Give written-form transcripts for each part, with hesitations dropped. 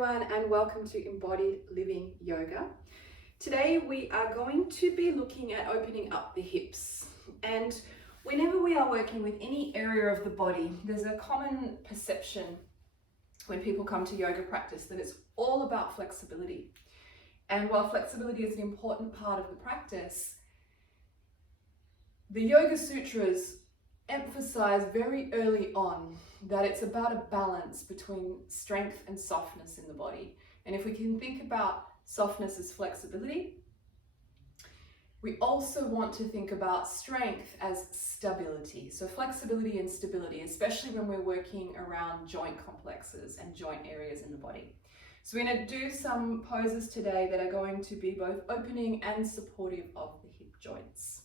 everyone, and welcome to Embodied Living Yoga. Today we are going to be looking at opening up the hips. And whenever we are working with any area of the body, there's a common perception when people come to yoga practice that it's all about flexibility. And while flexibility is an important part of the practice, the Yoga Sutras emphasize very early on that it's about a balance between strength and softness in the body. And if we can think about softness as flexibility, we also want to think about strength as stability. So flexibility and stability, especially when we're working around joint complexes and joint areas in the body. So we're going to do some poses today that are going to be both opening and supportive of the hip joints.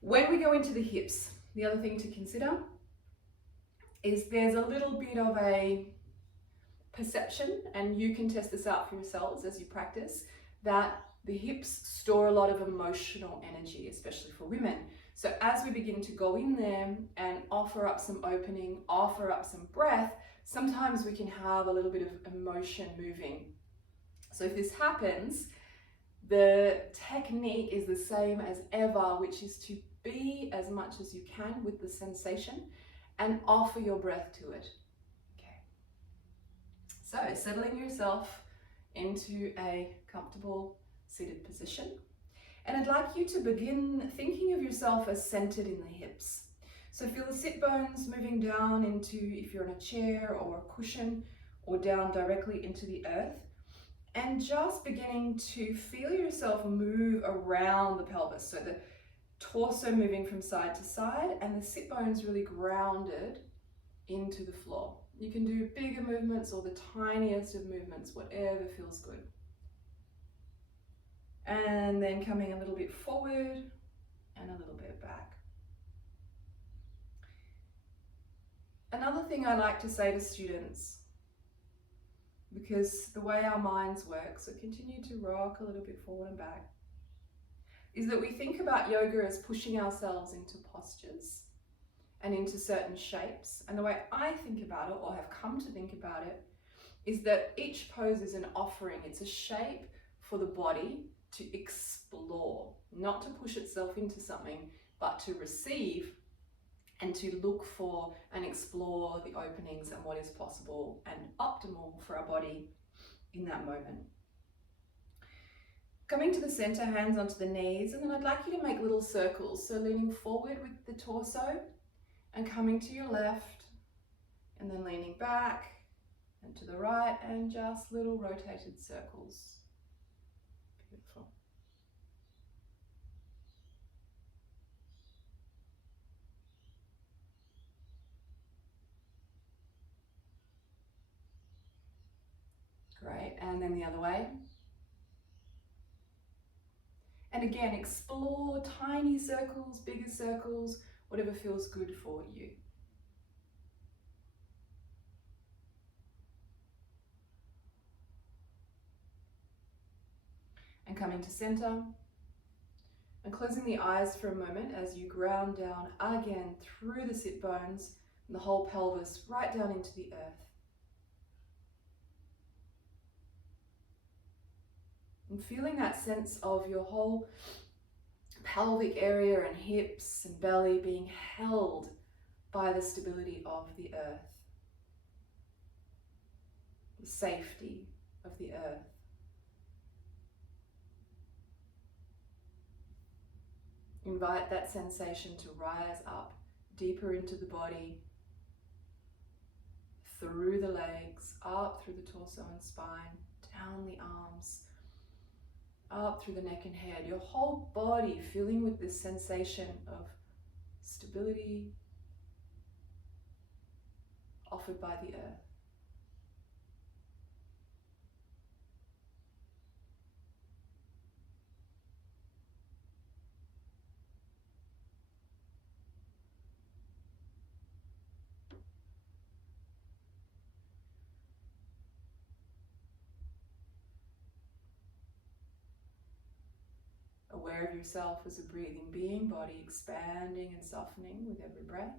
When we go into the hips, the other thing to consider is there's a little bit of a perception, and you can test this out for yourselves as you practice, that the hips store a lot of emotional energy, especially for women. So as we begin to go in there and offer up some opening, offer up some breath, sometimes we can have a little bit of emotion moving. So if this happens, the technique is the same as ever, which is to be as much as you can with the sensation and offer your breath to it. Okay. So settling yourself into a comfortable seated position. And I'd like you to begin thinking of yourself as centered in the hips. So feel the sit bones moving down into, if you're in a chair or a cushion, or down directly into the earth. And just beginning to feel yourself move around the pelvis. So the torso moving from side to side and the sit bones really grounded into the floor. You can do bigger movements or the tiniest of movements, whatever feels good. And then coming a little bit forward and a little bit back. Another thing I like to say to students, because the way our minds work, so continue to rock a little bit forward and back, is that we think about yoga as pushing ourselves into postures and into certain shapes. And the way I think about it, or have come to think about it, is that each pose is an offering. It's a shape for the body to explore, not to push itself into something, but to receive and to look for and explore the openings and what is possible and optimal for our body in that moment. Coming to the center, hands onto the knees, and then I'd like you to make little circles. So leaning forward with the torso and coming to your left, and then leaning back and to the right, and just little rotated circles. Beautiful. Great, and then the other way. And again, explore tiny circles, bigger circles, whatever feels good for you. And coming to center and closing the eyes for a moment as you ground down again through the sit bones and the whole pelvis right down into the earth. And feeling that sense of your whole pelvic area and hips and belly being held by the stability of the earth, the safety of the earth. Invite that sensation to rise up deeper into the body, through the legs, up through the torso and spine, down the arms, up through the neck and head, your whole body filling with this sensation of stability offered by the earth. Aware of yourself as a breathing being, body expanding and softening with every breath.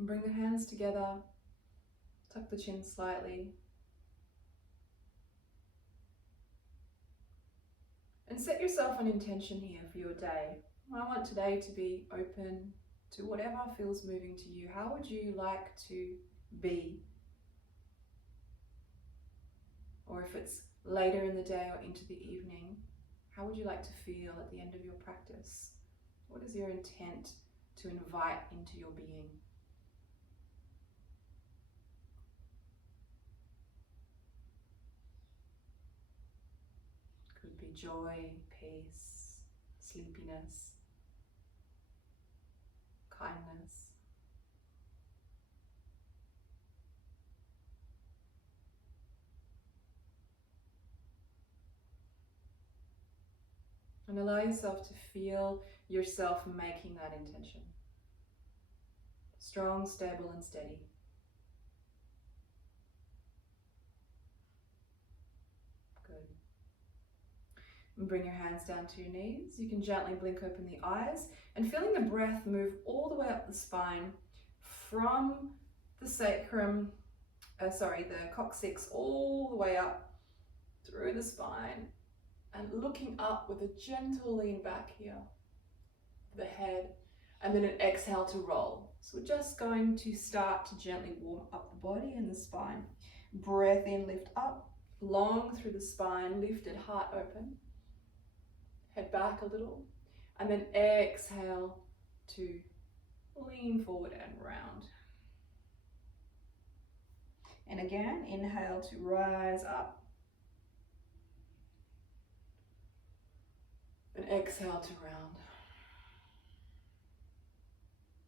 And bring the hands together, tuck the chin slightly. And set yourself an intention here for your day. I want today to be open to whatever feels moving to you. How would you like to be? Or if it's later in the day or into the evening, how would you like to feel at the end of your practice? What is your intent to invite into your being? Could be joy, peace, sleepiness, kindness. And allow yourself to feel yourself making that intention. Strong, stable, and steady. Good. And bring your hands down to your knees. You can gently blink open the eyes and feeling the breath move all the way up the spine from the sacrum, the coccyx all the way up through the spine and looking up with a gentle lean back here, the head, and then an exhale to roll. So we're just going to start to gently warm up the body and the spine. Breath in, lift up, long through the spine, lifted, heart open. Head back a little, and then exhale to lean forward and round. And again, inhale to rise up. And exhale to round.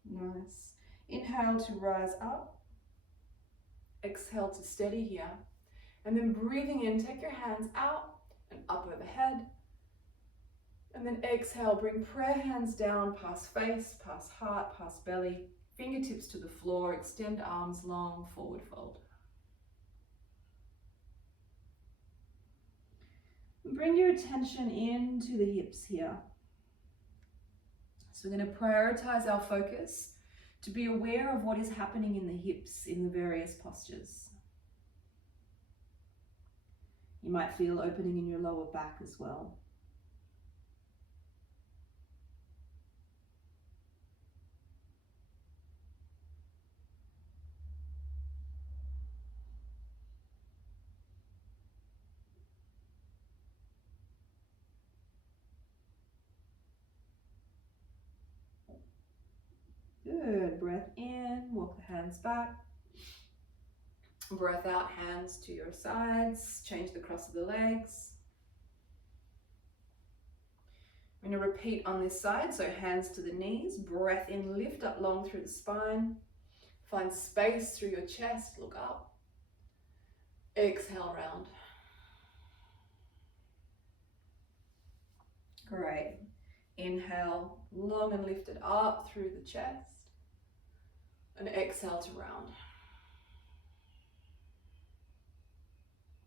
Nice. Inhale to rise up. Exhale to steady here. And then breathing in, take your hands out and up overhead. And then exhale, bring prayer hands down, past face, past heart, past belly. Fingertips to the floor, extend arms long, forward fold. Bring your attention into the hips here. So we're going to prioritize our focus to be aware of what is happening in the hips in the various postures. You might feel opening in your lower back as well. Good. Breath in, walk the hands back. Breath out, hands to your sides. Change the cross of the legs. I'm going to repeat on this side, so hands to the knees. Breath in, lift up long through the spine. Find space through your chest, look up. Exhale, round. Great. Inhale, long and lifted up through the chest. And exhale to round.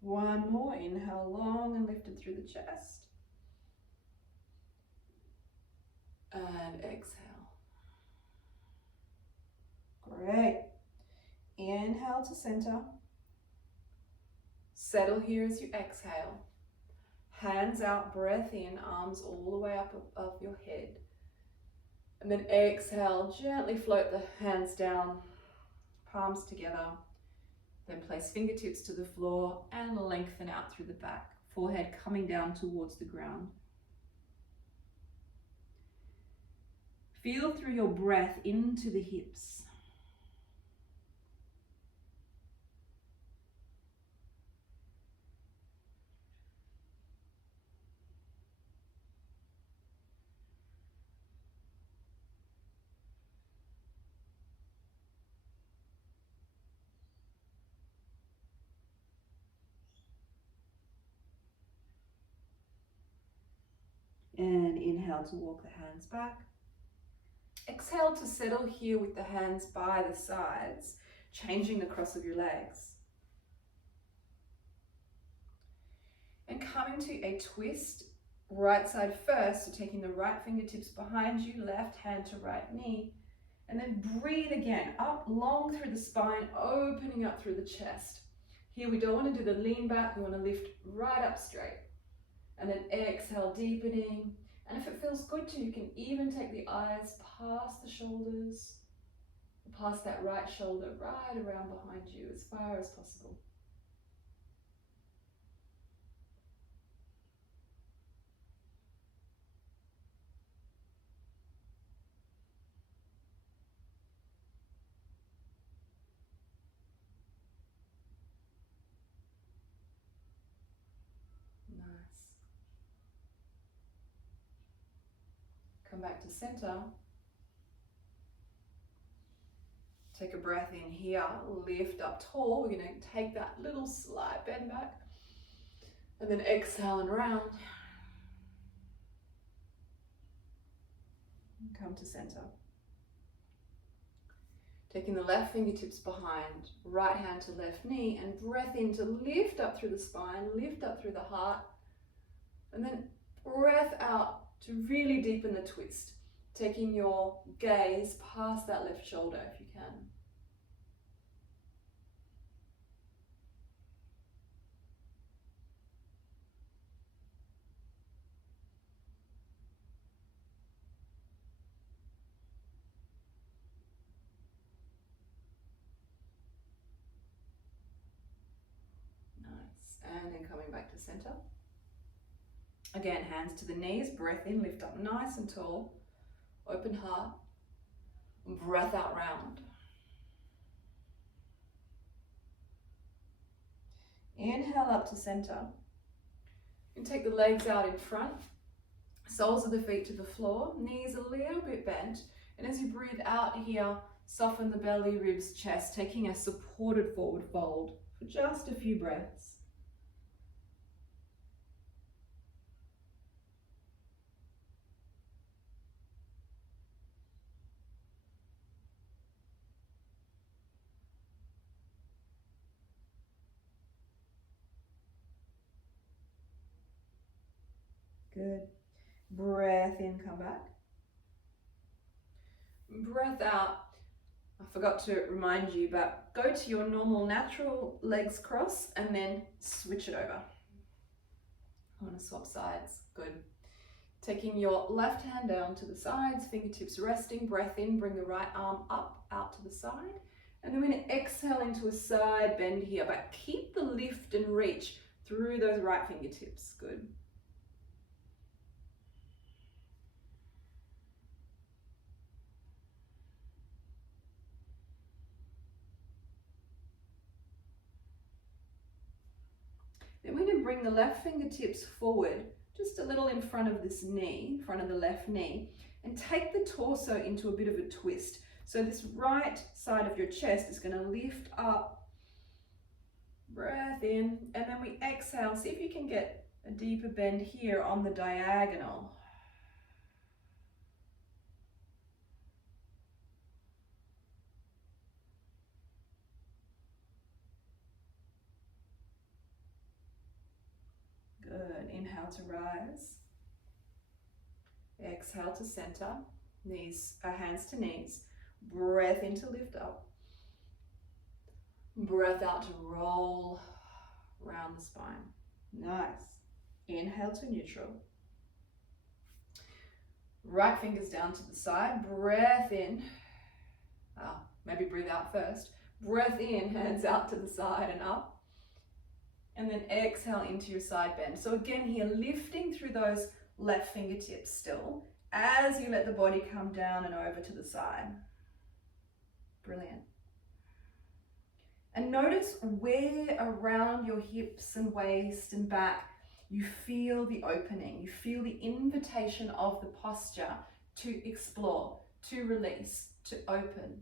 One more, inhale long and lifted through the chest. And exhale. Great. Inhale to center. Settle here as you exhale. Hands out, breath in, arms all the way up above your head. And then exhale, gently float the hands down, palms together. Then place fingertips to the floor and lengthen out through the back. Forehead coming down towards the ground. Feel through your breath into the hips. And inhale to walk the hands back. Exhale to settle here with the hands by the sides, changing the cross of your legs. And coming to a twist, right side first, so taking the right fingertips behind you, left hand to right knee, And then breathe again, up long through the spine, opening up through the chest. Here we don't want to do the lean back, we want to lift right up straight. And then exhale, deepening. And if it feels good to you, you can even take the eyes past the shoulders, past that right shoulder, right around behind you as far as possible. Nice. Come back to center. Take a breath in here, lift up tall. We're going to take that little slight bend back. And then exhale and round. And come to center. Taking the left fingertips behind, right hand to left knee, and breath in to lift up through the spine, lift up through the heart. And then breath out to really deepen the twist. Taking your gaze past that left shoulder if you can. Nice. And then coming back to center. Again, hands to the knees, breath in, lift up nice and tall. Open heart, breath out round. Inhale up to center. And take the legs out in front, soles of the feet to the floor, knees a little bit bent. And as you breathe out here, soften the belly, ribs, chest, taking a supported forward fold for just a few breaths. Good. Breath in, come back. Breath out. I forgot to remind you, but go to your normal natural legs cross and then switch it over. I want to swap sides. Good. Taking your left hand down to the sides, fingertips resting, breath in, bring the right arm up, out to the side. And then we're going to exhale into a side bend here, but keep the lift and reach through those right fingertips. Good. Then we're going to bring the left fingertips forward, just a little in front of this knee, in front of the left knee, and take the torso into a bit of a twist. So this right side of your chest is going to lift up, breath in, and then we exhale. See if you can get a deeper bend here on the diagonal. Good. Inhale to rise. Exhale to center. Hands to knees. Breath in to lift up. Breath out to roll around the spine. Nice. Inhale to neutral. Right fingers down to the side. Breath in. Maybe breathe out first. Breath in, hands out to the side and up. And then exhale into your side bend. So again here, lifting through those left fingertips still, as you let the body come down and over to the side. Brilliant. And notice where around your hips and waist and back you feel the opening, you feel the invitation of the posture to explore, to release, to open.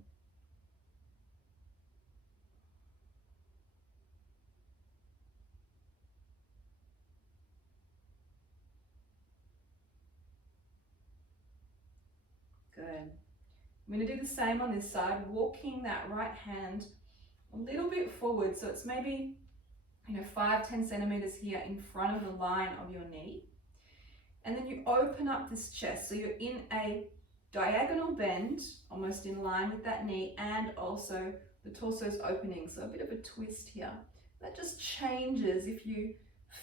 Good. I'm going to do the same on this side, walking that right hand a little bit forward. So it's maybe 5-10 centimeters here in front of the line of your knee. And then you open up this chest. So you're in a diagonal bend, almost in line with that knee, and also the torso's opening, so a bit of a twist here. That just changes if you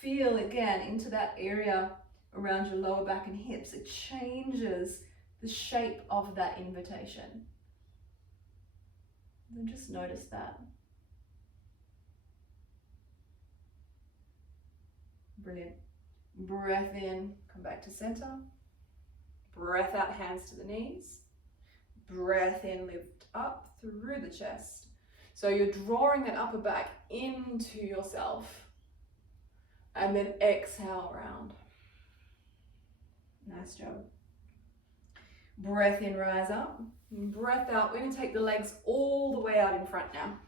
feel again into that area around your lower back and hips. It changes the shape of that invitation. And just notice that. Brilliant. Breath in, come back to center. Breath out, hands to the knees. Breath in, lift up through the chest. So you're drawing that upper back into yourself. And then exhale round. Nice job. Breath in, rise up. Breath out. We're going to take the legs all the way out in front now.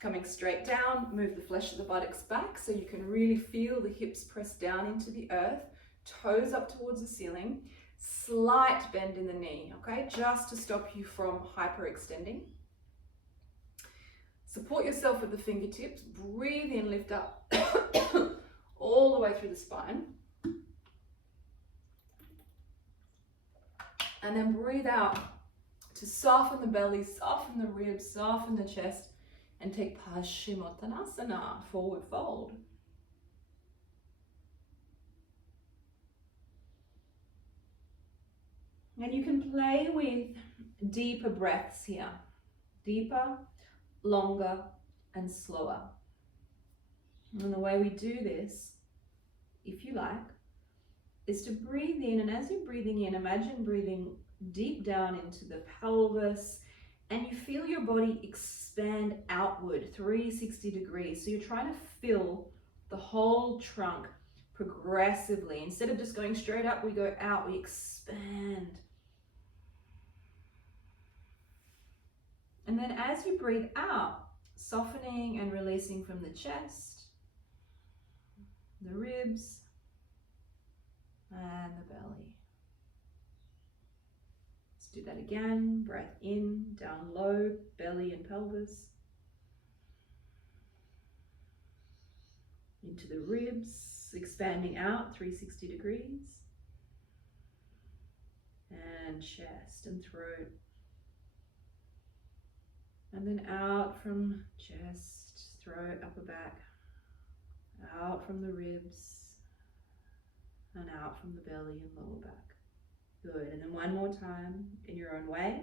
Coming straight down, move the flesh of the buttocks back so you can really feel the hips press down into the earth, toes up towards the ceiling, slight bend in the knee, okay, just to stop you from hyperextending. Support yourself with the fingertips, breathe in, lift up all the way through the spine. And then breathe out to soften the belly, soften the ribs, soften the chest, and take Parshimotonasana, forward fold. And you can play with deeper breaths here. Deeper, longer, and slower. And the way we do this, if you like, is to breathe in, and as you're breathing in, imagine breathing deep down into the pelvis, and you feel your body expand outward 360 degrees. So you're trying to fill the whole trunk progressively. Instead of just going straight up, we go out, we expand. And then as you breathe out, softening and releasing from the chest, the ribs, and the belly. Let's do that again. Breath in, down low, belly and pelvis. Into the ribs, expanding out 360 degrees. And chest and throat. And then out from chest, throat, upper back. Out from the ribs. And out from the belly and lower back. Good, and then one more time in your own way.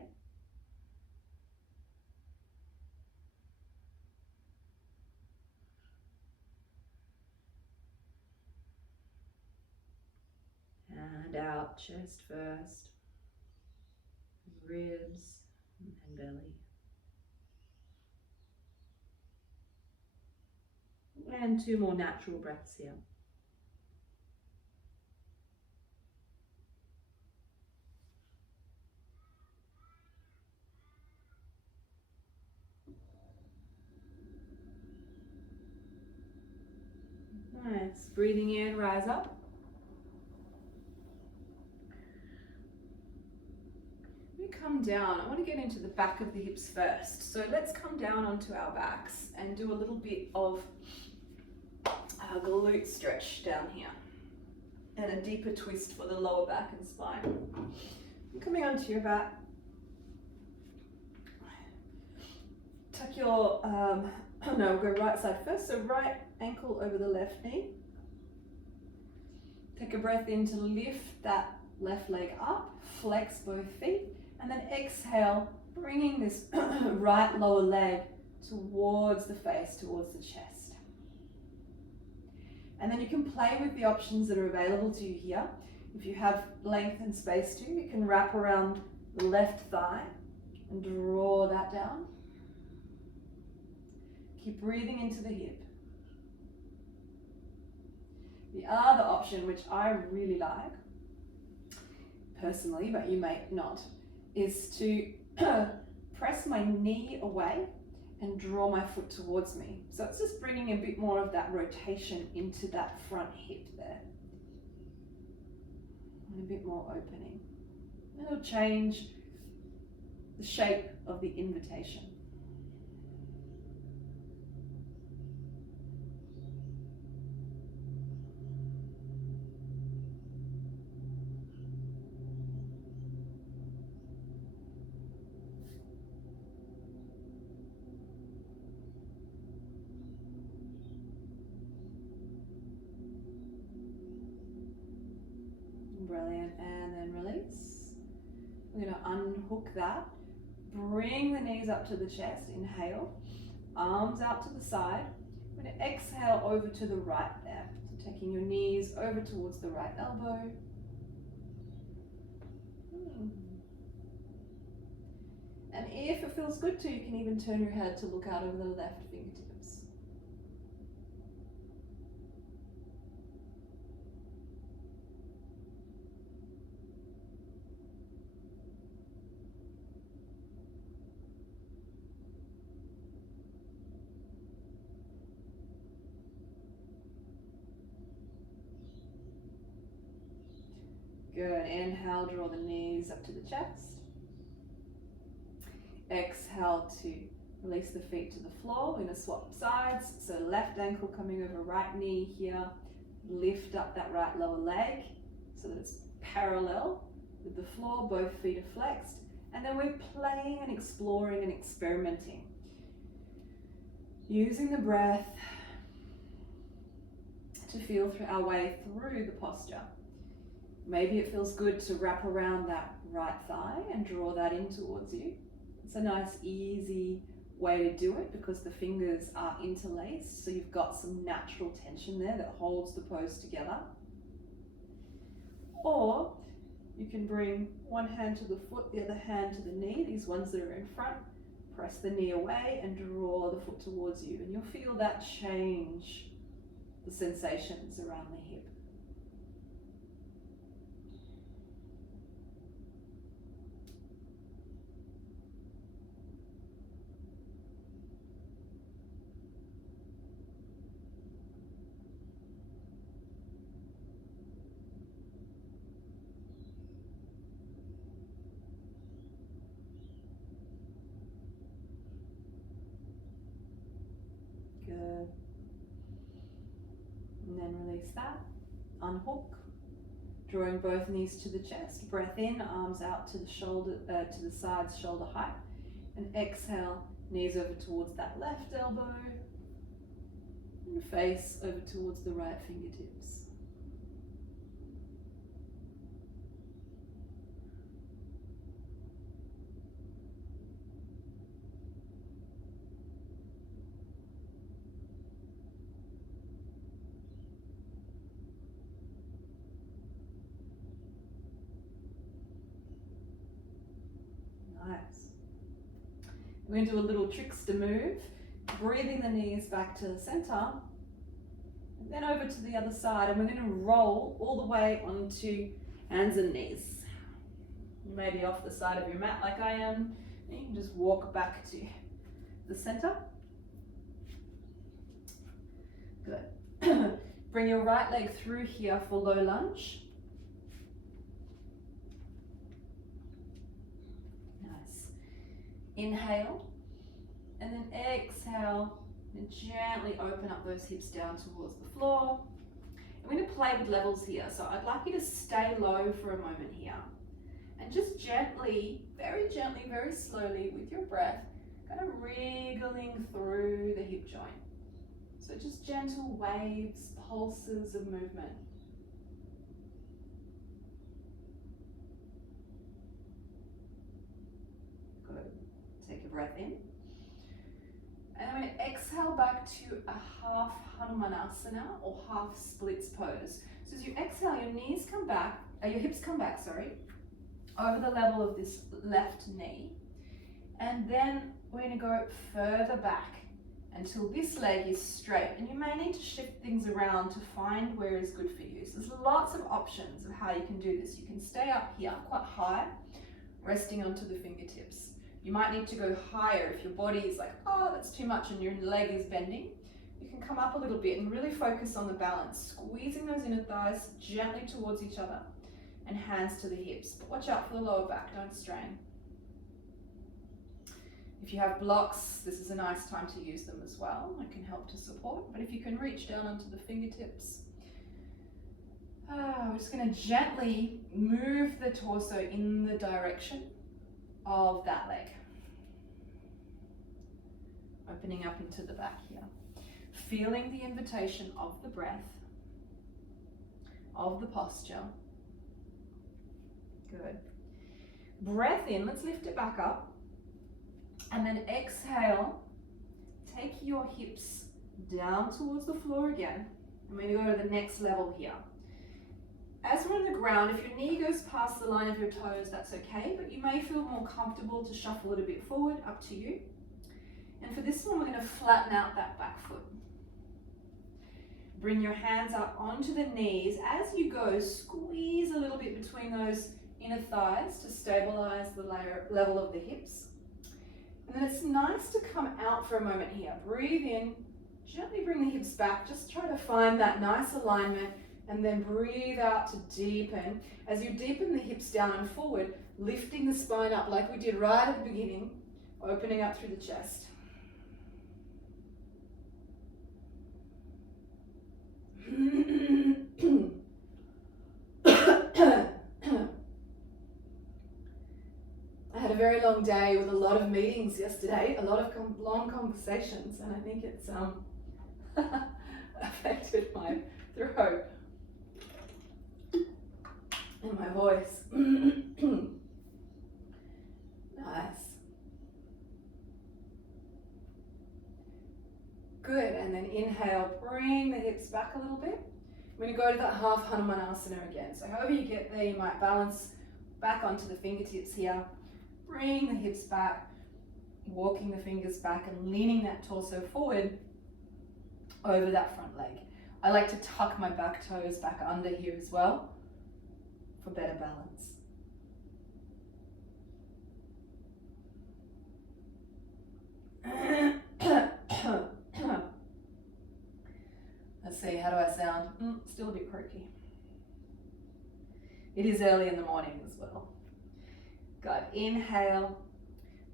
And out, chest first, ribs and belly. And two more natural breaths here. Nice. Breathing in, rise up. We come down. I want to get into the back of the hips first. So let's come down onto our backs and do a little bit of a glute stretch down here. And a deeper twist for the lower back and spine. Coming onto your back. Tuck your, we'll go right side first. So right ankle over the left knee. Take a breath in to lift that left leg up, flex both feet, and then exhale, bringing this right lower leg towards the face, towards the chest. And then you can play with the options that are available to you here. If you have length and space to, you can wrap around the left thigh and draw that down. Keep breathing into the hip. The other option, which I really like, personally, but you may not, is to press my knee away and draw my foot towards me. So it's just bringing a bit more of that rotation into that front hip there. And a bit more opening. It'll change the shape of the invitation. Brilliant. And then release. We're going to unhook that. Bring the knees up to the chest. Inhale. Arms out to the side. We're going to exhale over to the right there. So taking your knees over towards the right elbow. And if it feels good to, you can even turn your head to look out over the left fingertips. Good. Inhale, draw the knees up to the chest. Exhale to release the feet to the floor. We're going to swap sides. So left ankle coming over right knee here. Lift up that right lower leg so that it's parallel with the floor. Both feet are flexed. And then we're playing and exploring and experimenting. Using the breath to feel our way through the posture. Maybe it feels good to wrap around that right thigh and draw that in towards you. It's a nice, easy way to do it because the fingers are interlaced, so you've got some natural tension there that holds the pose together. Or you can bring one hand to the foot, the other hand to the knee, these ones that are in front. Press the knee away and draw the foot towards you, and you'll feel that change the sensations around the hip. Good. And then release that. Unhook. Drawing both knees to the chest. Breath in, arms out to the shoulder, to the sides, shoulder height. And exhale, knees over towards that left elbow. And face over towards the right fingertips. Nice. We're going to do a little trickster move, breathing the knees back to the center, and then over to the other side, and we're going to roll all the way onto hands and knees. Maybe off the side of your mat like I am, and you can just walk back to the center. Good. Bring your right leg through here for low lunge. Inhale, and then exhale, and gently open up those hips down towards the floor. I'm going to play with levels here, so I'd like you to stay low for a moment here. And just gently, very slowly with your breath, kind of wriggling through the hip joint. So just gentle waves, pulses of movement. Good. Take a breath in. And I'm going to exhale back to a half Hanumanasana or half splits pose. So as you exhale, your knees come back, your hips come back, over the level of this left knee. And then we're going to go further back until this leg is straight. And you may need to shift things around to find where is good for you. So there's lots of options of how you can do this. You can stay up here quite high, resting onto the fingertips. You might need to go higher if your body is like, oh, that's too much and your leg is bending. You can come up a little bit and really focus on the balance, squeezing those inner thighs gently towards each other and hands to the hips. But watch out for the lower back, don't strain. If you have blocks, this is a nice time to use them as well. It can help to support, but if you can reach down onto the fingertips, we're just going to gently move the torso in the direction of that leg. Opening up into the back here. Feeling the invitation of the breath, of the posture, Good. Breath in, let's lift it back up. And then exhale, take your hips down towards the floor again. I'm going to go to the next level here. As we're on the ground, if your knee goes past the line of your toes, that's okay, but you may feel more comfortable to shuffle it a bit forward, up to you. And for this one, we're going to flatten out that back foot. Bring your hands up onto the knees. As you go, squeeze a little bit between those inner thighs to stabilize the level of the hips. And then it's nice to come out for a moment here. Breathe in, gently bring the hips back. Just try to find that nice alignment, and then breathe out to deepen. As you deepen the hips down and forward, lifting the spine up like we did right at the beginning, opening up through the chest. I had a very long day with a lot of meetings yesterday, a lot of long conversations, and I think it's affected my throat and my voice. Nice. Good, and then inhale, bring the hips back a little bit. I'm going to go to that half Hanumanasana again. So however you get there, you might balance back onto the fingertips here. Bring the hips back, walking the fingers back and leaning that torso forward over that front leg. I like to tuck my back toes back under here as well for better balance. Let's see, how do I sound? Still a bit croaky. It is early in the morning as well. Good. Inhale,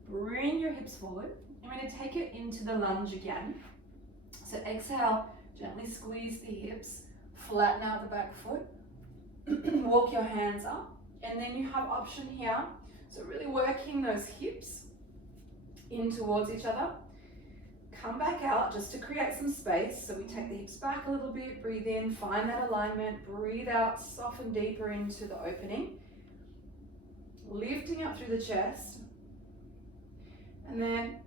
bring your hips forward. I'm going to take it into the lunge again. So exhale, gently squeeze the hips, flatten out the back foot, walk your hands up, and then you have option here. So really working those hips in towards each other. Come back out just to create some space. So we take the hips back a little bit, breathe in, find that alignment, breathe out, soften deeper into the opening. Lifting up through the chest. And then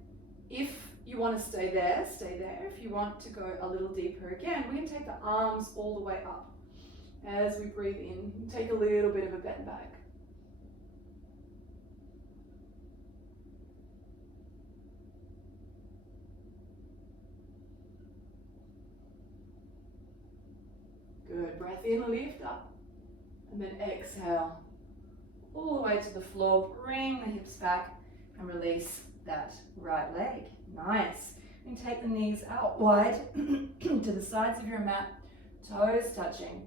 if you want to stay there, stay there. If you want to go a little deeper again, we can take the arms all the way up. As we breathe in, take a little bit of a bend back. Good, breath in, lift up, and then exhale, all the way to the floor, bring the hips back and release that right leg. Nice. And take the knees out wide to the sides of your mat, toes touching,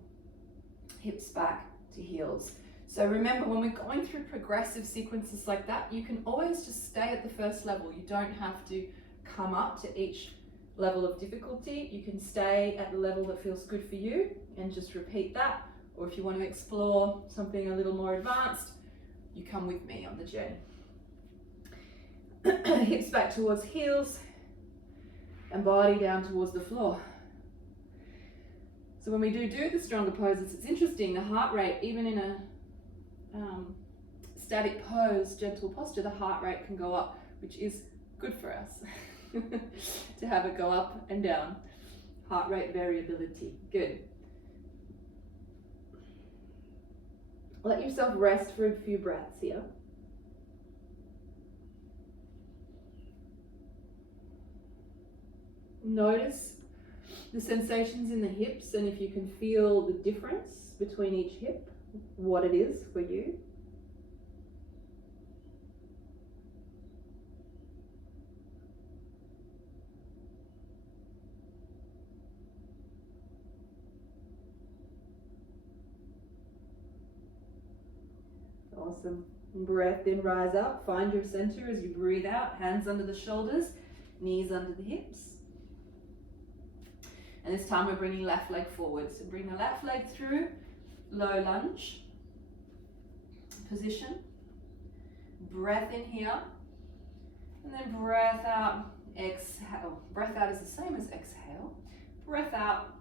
hips back to heels. So remember, when we're going through progressive sequences like that, you can always just stay at the first level. You don't have to come up to each level of difficulty. You can stay at the level that feels good for you and just repeat that. Or if you want to explore something a little more advanced, you come with me on the journey. Hips back towards heels and body down towards the floor. So when we do the stronger poses, it's interesting, the heart rate, even in a static pose, gentle posture, the heart rate can go up, which is good for us to have it go up and down. Heart rate variability, good. Let yourself rest for a few breaths here. Notice the sensations in the hips, and if you can feel the difference between each hip, what it is for you. Awesome. Breath in, rise up, find your center as you breathe out, hands under the shoulders, knees under the hips. And this time we're bringing left leg forward. So bring the left leg through, low lunge position. Breath in here, and then breath out, exhale. Breath out is the same as exhale. Breath out,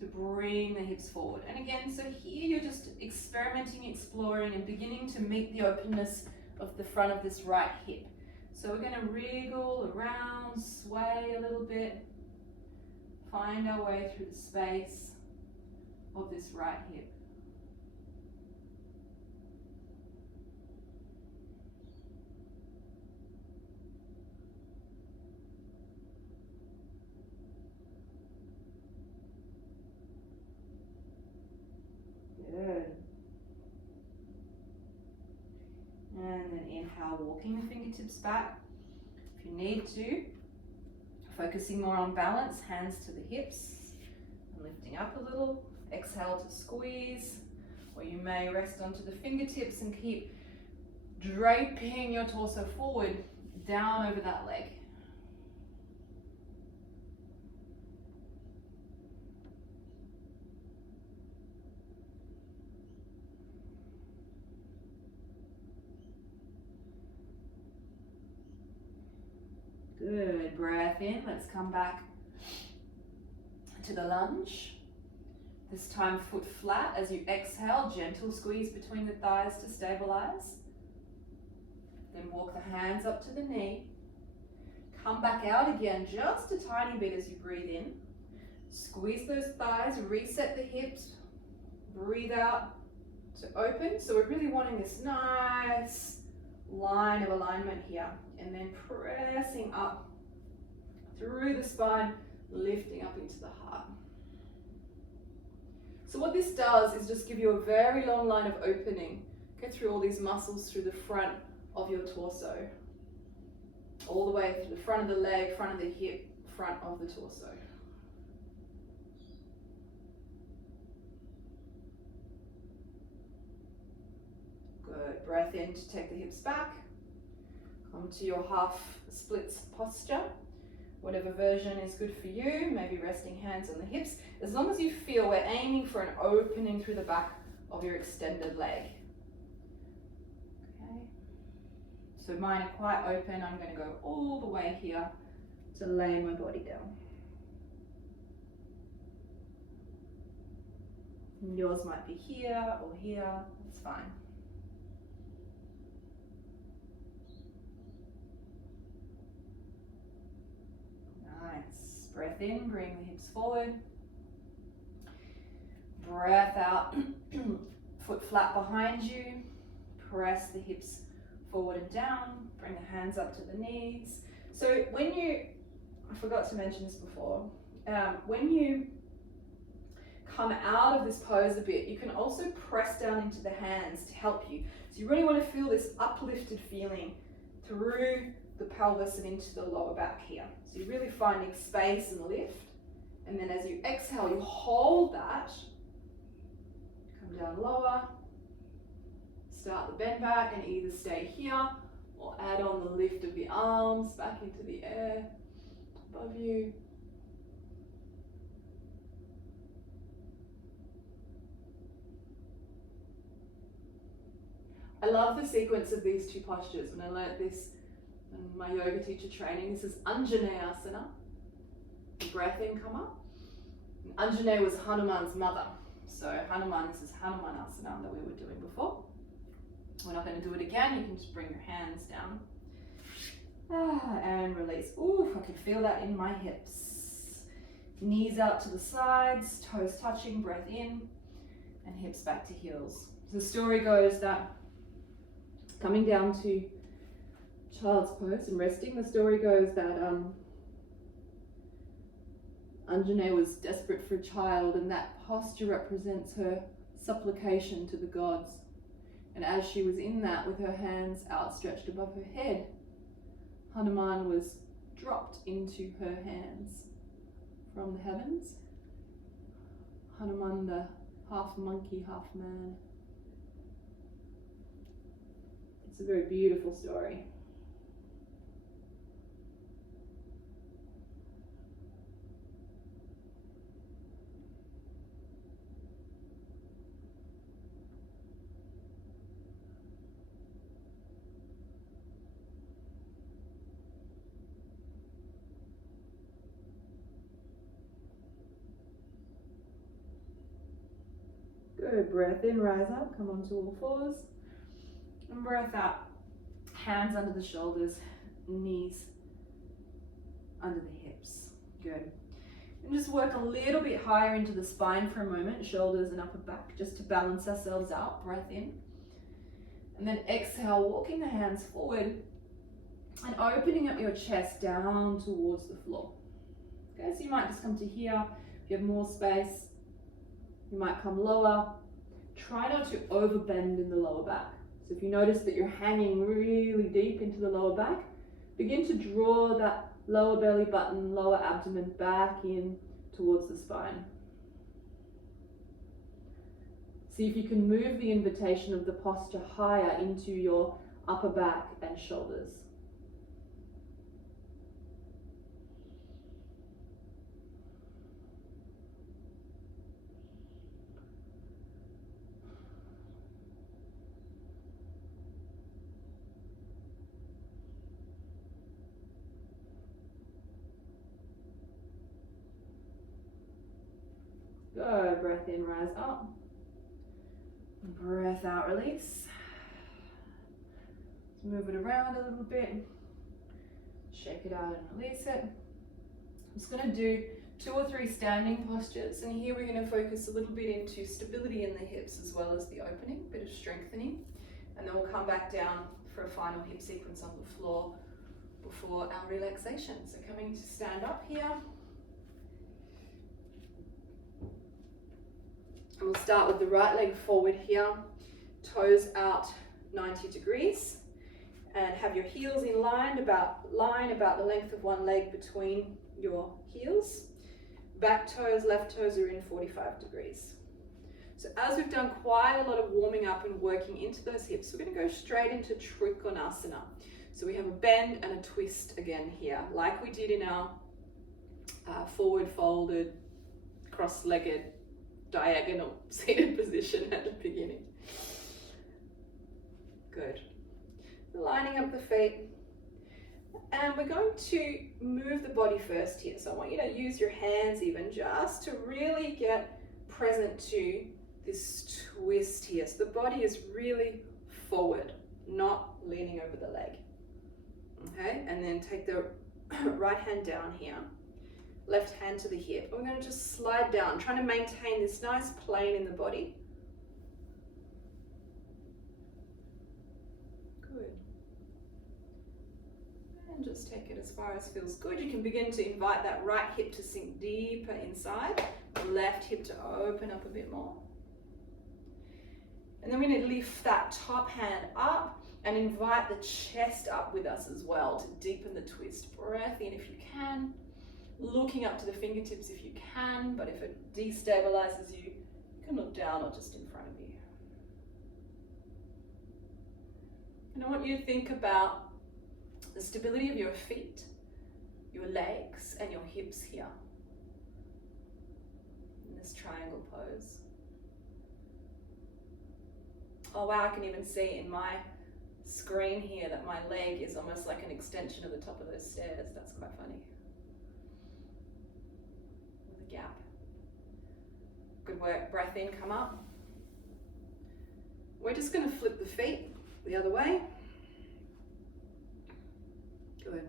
to bring the hips forward. And again, so here you're just experimenting, exploring, and beginning to meet the openness of the front of this right hip. So we're going to wriggle around, sway a little bit, find our way through the space of this right hip. Good. And then inhale, walking the fingertips back. If you need to, focusing more on balance, hands to the hips, and lifting up a little. Exhale to squeeze, or you may rest onto the fingertips and keep draping your torso forward, down over that leg. Good, breath in. Let's come back to the lunge. This time foot flat. As you exhale, gentle squeeze between the thighs to stabilize. Then walk the hands up to the knee. Come back out again, just a tiny bit as you breathe in. Squeeze those thighs, reset the hips. Breathe out to open. So we're really wanting this nice line of alignment here. And then pressing up through the spine, lifting up into the heart. So what this does is just give you a very long line of opening. Go through all these muscles through the front of your torso. All the way through the front of the leg, front of the hip, front of the torso. Good. Breath in to take the hips back. Come to your half splits posture. Whatever version is good for you, maybe resting hands on the hips. As long as you feel, we're aiming for an opening through the back of your extended leg. Okay. So mine are quite open. I'm going to go all the way here to lay my body down. And yours might be here or here, that's fine. Nice. Breath in, bring the hips forward. Breath out, foot flat behind you. Press the hips forward and down. Bring the hands up to the knees. So when you, I forgot to mention this before, when you come out of this pose a bit, you can also press down into the hands to help you. So you really want to feel this uplifted feeling through the pelvis and into the lower back here. So you're really finding space and lift. And then as you exhale, you hold that. Come down lower. Start the bend back and either stay here or add on the lift of the arms back into the air above you. I love the sequence of these two postures. When I learnt this in my yoga teacher training, this is Anjaneyasana. The breath in, come up. And Anjaneya was Hanuman's mother. So Hanuman, this is Hanumanasana that we were doing before. We're not going to do it again. You can just bring your hands down. And release. Ooh, I can feel that in my hips. Knees out to the sides, toes touching, breath in, and hips back to heels. So the story goes that coming down to child's pose and resting, the story goes that Anjaneya was desperate for a child, and that posture represents her supplication to the gods. And as she was in that with her hands outstretched above her head, Hanuman was dropped into her hands from the heavens. Hanuman, the half monkey, half man. It's a very beautiful story. Good. Breath in, rise up, come onto all fours. And breath out. Hands under the shoulders, knees under the hips. Good. And just work a little bit higher into the spine for a moment, shoulders and upper back, just to balance ourselves out. Breath in. And then exhale, walking the hands forward and opening up your chest down towards the floor. Okay, so you might just come to here. If you have more space, you might come lower. Try not to overbend in the lower back. So if you notice that you're hanging really deep into the lower back, begin to draw that lower belly button, lower abdomen back in towards the spine. See if you can move the invitation of the posture higher into your upper back and shoulders. Good. Breath in, rise up. Breath out, release. Let's move it around a little bit. Shake it out and release it. I'm just going to do 2 or 3 standing postures, and here we're going to focus a little bit into stability in the hips as well as the opening, a bit of strengthening, and then we'll come back down for a final hip sequence on the floor before our relaxation. So coming to stand up here. And we'll start with the right leg forward here, toes out 90 degrees, and have your heels in line about the length of one leg between your heels. Back toes, left toes are in 45 degrees. So as we've done quite a lot of warming up and working into those hips, we're going to go straight into Trikonasana. So we have a bend and a twist again here, like we did in our forward folded, cross-legged, diagonal seated position at the beginning. Good. Lining up the feet. And we're going to move the body first here. So I want you to use your hands even just to really get present to this twist here. So the body is really forward, not leaning over the leg. Okay, and then take the right hand down here. Left hand to the hip. We're going to just slide down, trying to maintain this nice plane in the body. Good. And just take it as far as feels good. You can begin to invite that right hip to sink deeper inside, the left hip to open up a bit more. And then we're going to lift that top hand up and invite the chest up with us as well to deepen the twist. Breath in if you can. Looking up to the fingertips if you can, but if it destabilizes you, you can look down or just in front of you. And I want you to think about the stability of your feet, your legs, and your hips here in this triangle pose. Oh wow, I can even see in my screen here that my leg is almost like an extension of the top of those stairs. That's quite funny. Gap. Good work. Breath in, come up. We're just going to flip the feet the other way. Good.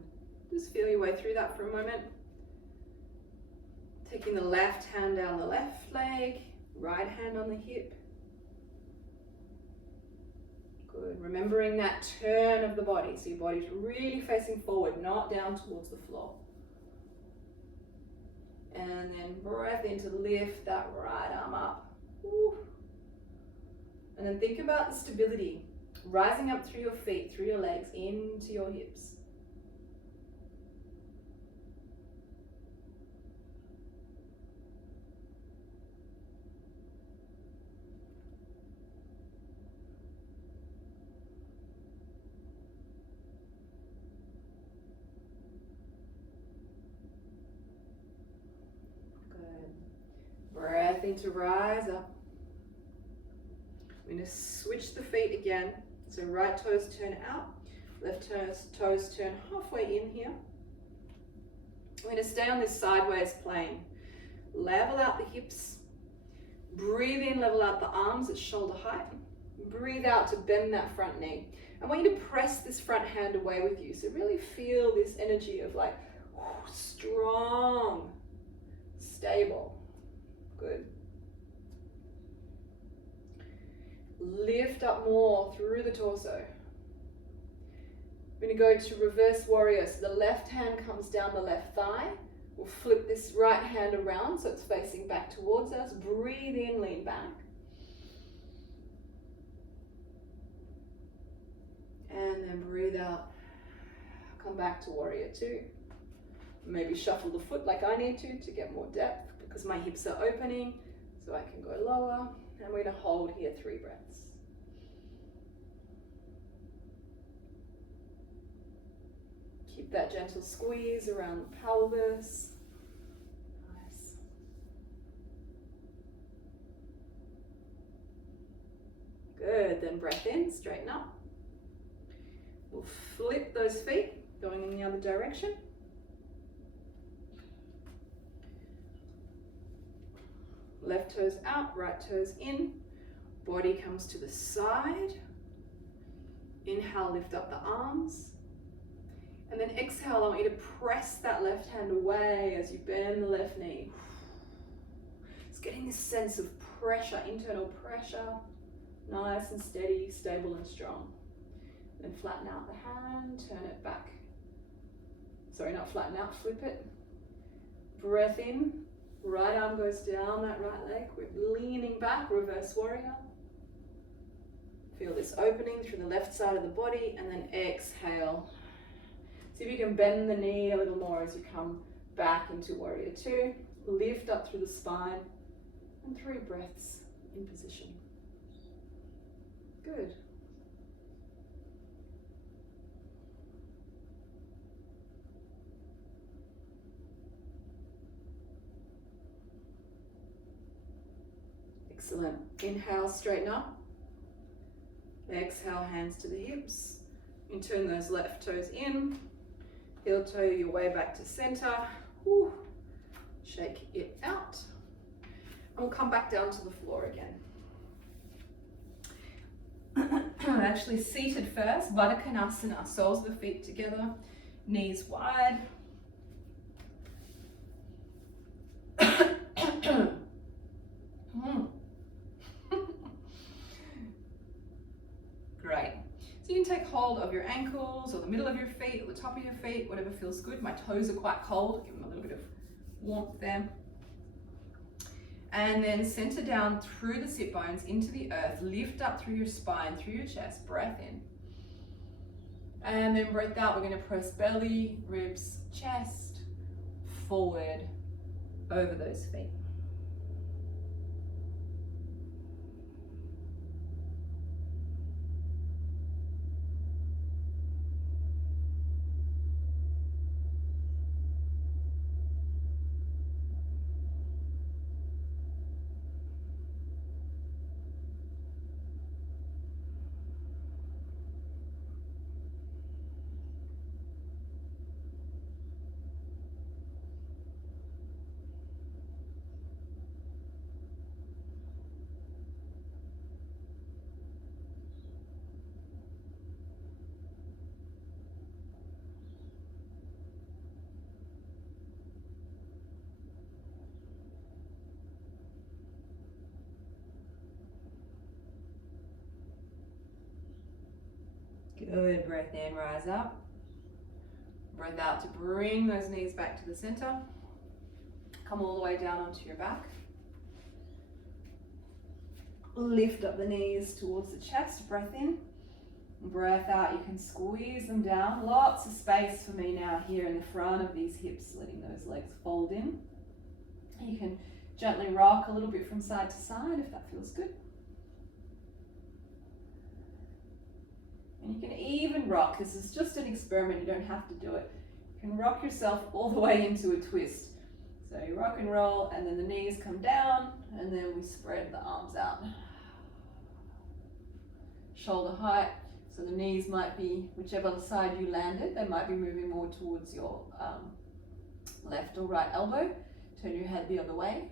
Just feel your way through that for a moment. Taking the left hand down the left leg, right hand on the hip. Good. Remembering that turn of the body. So your body's really facing forward, not down towards the floor. And then breath in to lift that right arm up. Woo. And then think about the stability, rising up through your feet, through your legs, into your hips. Breath in to rise up. We're going to switch the feet again. So right toes turn out, left toes turn halfway in here. We're going to stay on this sideways plane. Level out the hips. Breathe in, level out the arms at shoulder height. Breathe out to bend that front knee. I want you to press this front hand away with you. So really feel this energy of like strong, stable. Good. Lift up more through the torso. We're going to go to reverse warrior. So the left hand comes down the left thigh. We'll flip this right hand around so it's facing back towards us. Breathe in, lean back. And then breathe out. Come back to warrior two. Maybe shuffle the foot like I need to get more depth because my hips are opening so I can go lower. And we're going to hold here 3 breaths. Keep that gentle squeeze around the pelvis. Nice. Good, then breath in, straighten up. We'll flip those feet, going in the other direction. Left toes out, right toes in. Body comes to the side. Inhale, lift up the arms. And then exhale, I want you to press that left hand away as you bend the left knee. It's getting this sense of pressure, internal pressure. Nice and steady, stable and strong. Then flatten out the hand, turn it back. Sorry, not flatten out, flip it. Breath in, right arm goes down that right leg. We're leaning back, reverse warrior. Feel this opening through the left side of the body, and then exhale. See if you can bend the knee a little more as you come back into warrior two. Lift up through the spine, and 3 breaths in position. Good. Excellent. Inhale, straighten up. Exhale, hands to the hips. And turn those left toes in. Heel toe your way back to center. Whew. Shake it out. And we'll come back down to the floor again. Actually seated first, Konasana. Soles of the feet together, knees wide. Great. So you can take hold of your ankles or the middle of your feet or the top of your feet, whatever feels good. My toes are quite cold, give them a little bit of warmth there. And then center down through the sit bones into the earth. Lift up through your spine, through your chest. Breath in. And then breath out. We're going to press belly, ribs, chest, forward over those feet. Good, breath in, rise up. Breath out to bring those knees back to the center. Come all the way down onto your back. Lift up the knees towards the chest, breath in. Breath out, you can squeeze them down. Lots of space for me now here in the front of these hips, letting those legs fold in. You can gently rock a little bit from side to side if that feels good. And you can even rock. This is just an experiment, you don't have to do it. You can rock yourself all the way into a twist. So you rock and roll, and then the knees come down, and then we spread the arms out. Shoulder height, so the knees might be, whichever side you landed, they might be moving more towards your left or right elbow. Turn your head the other way.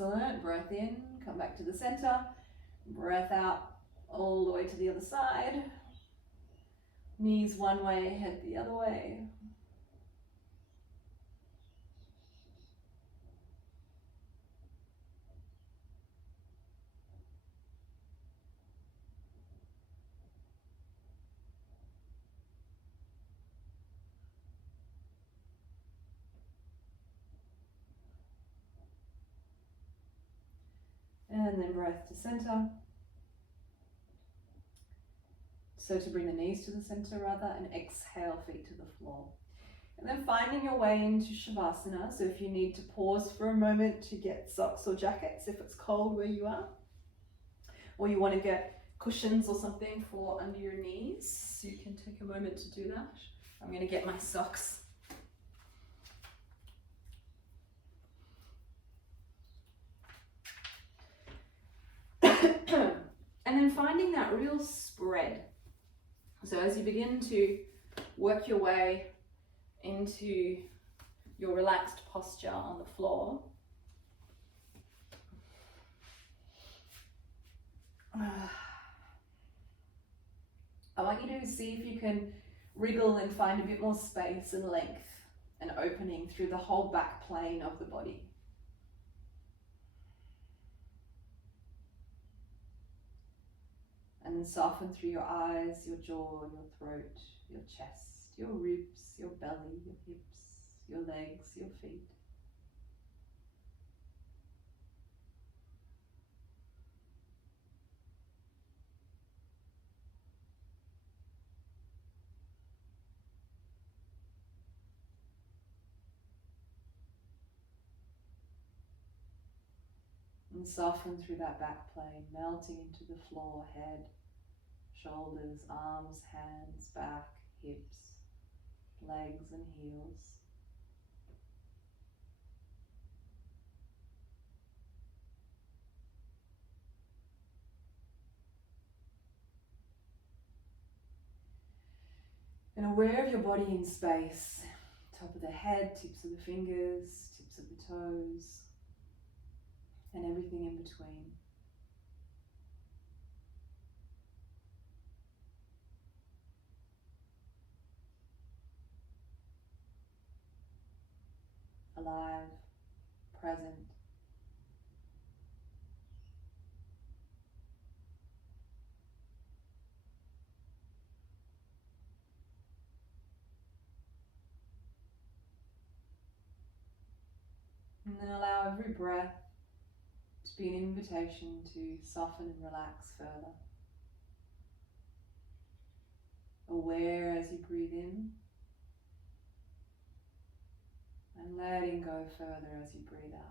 Excellent. Breath in, come back to the center. Breath out all the way to the other side. Knees one way, head the other way. And then breath to center. So to bring the knees to the center rather, and exhale, feet to the floor. And then finding your way into Shavasana. So if you need to pause for a moment to get socks or jackets, if it's cold where you are, or you want to get cushions or something for under your knees, you can take a moment to do that. I'm going to get my socks. And then finding that real spread. So as you begin to work your way into your relaxed posture on the floor, I want you to see if you can wriggle and find a bit more space and length and opening through the whole back plane of the body. And then soften through your eyes, your jaw, your throat, your chest, your ribs, your belly, your hips, your legs, your feet. And soften through that back plane, melting into the floor, head, shoulders, arms, hands, back, hips, legs and heels. And aware of your body in space, top of the head, tips of the fingers, tips of the toes, and everything in between. Alive, present. And then allow every breath to be an invitation to soften and relax further. Aware as you breathe in, and letting go further as you breathe out.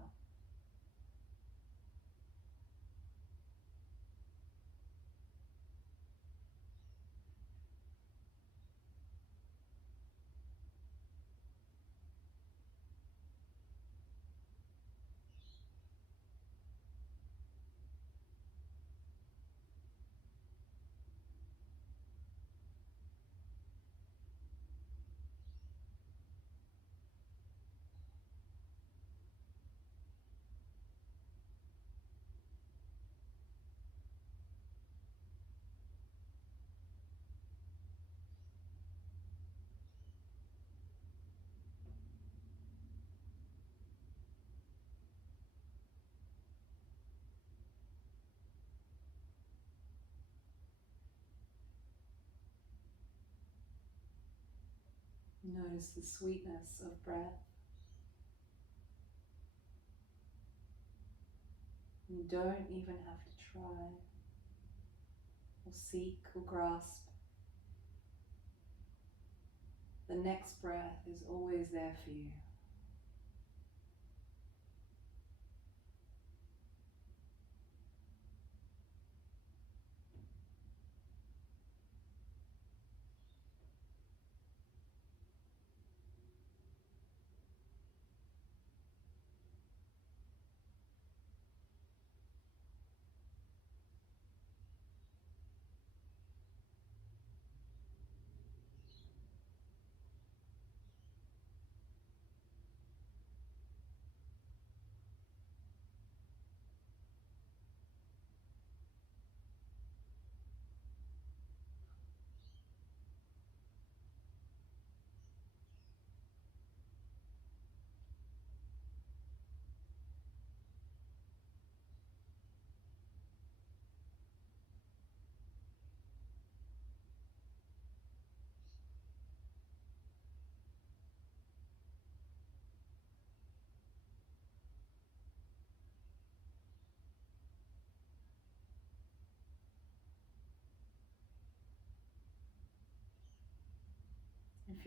Notice the sweetness of breath. You don't even have to try or seek or grasp. The next breath is always there for you.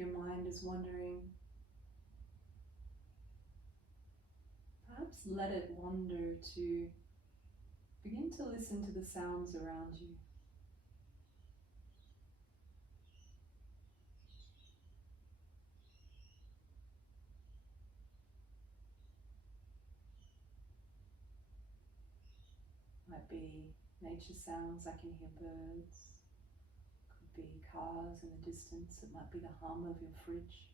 your mind is wandering, perhaps let it wander to begin to listen to the sounds around you. Might be nature sounds, I can hear birds. Could be cars in the distance, it might be the hum of your fridge.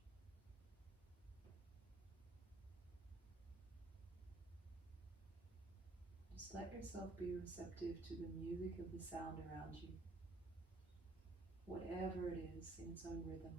Just let yourself be receptive to the music of the sound around you, whatever it is in its own rhythm.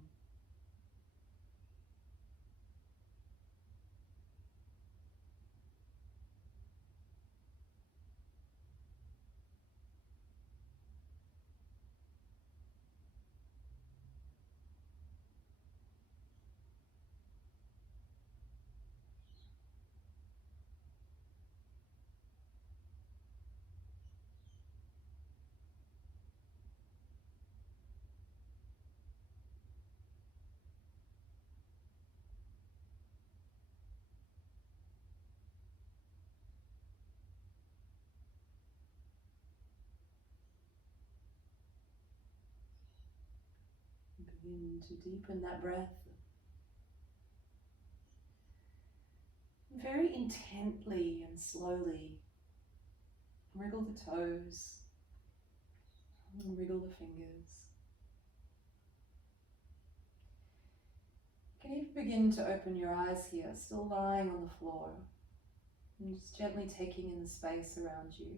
Begin to deepen that breath. Very intently and slowly wriggle the toes and wriggle the fingers. You can even begin to open your eyes here, still lying on the floor, and just gently taking in the space around you.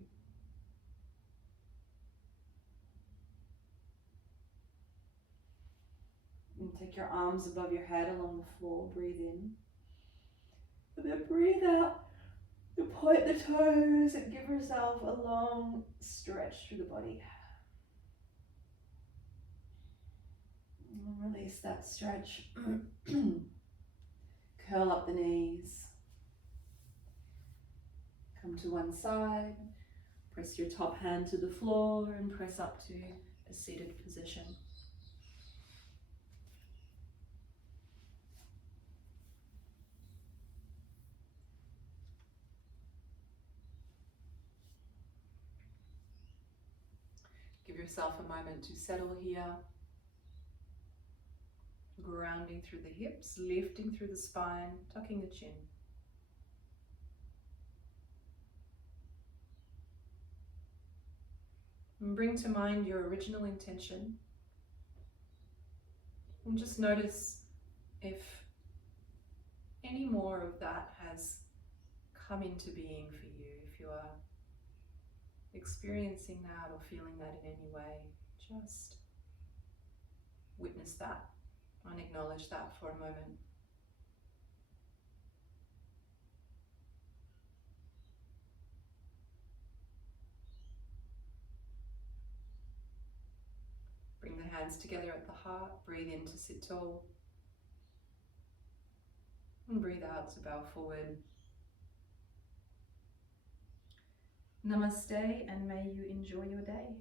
And take your arms above your head along the floor, breathe in. And then breathe out. You point the toes and give yourself a long stretch through the body. And release that stretch. Curl up the knees. Come to one side. Press your top hand to the floor and press up to a seated position. Give yourself a moment to settle here, grounding through the hips, lifting through the spine, tucking the chin. And bring to mind your original intention. And just notice if any more of that has come into being for you, if you are experiencing that or feeling that in any way. Just witness that and acknowledge that for a moment. Bring the hands together at the heart. Breathe in to sit tall. And breathe out to bow forward. Namaste, and may you enjoy your day.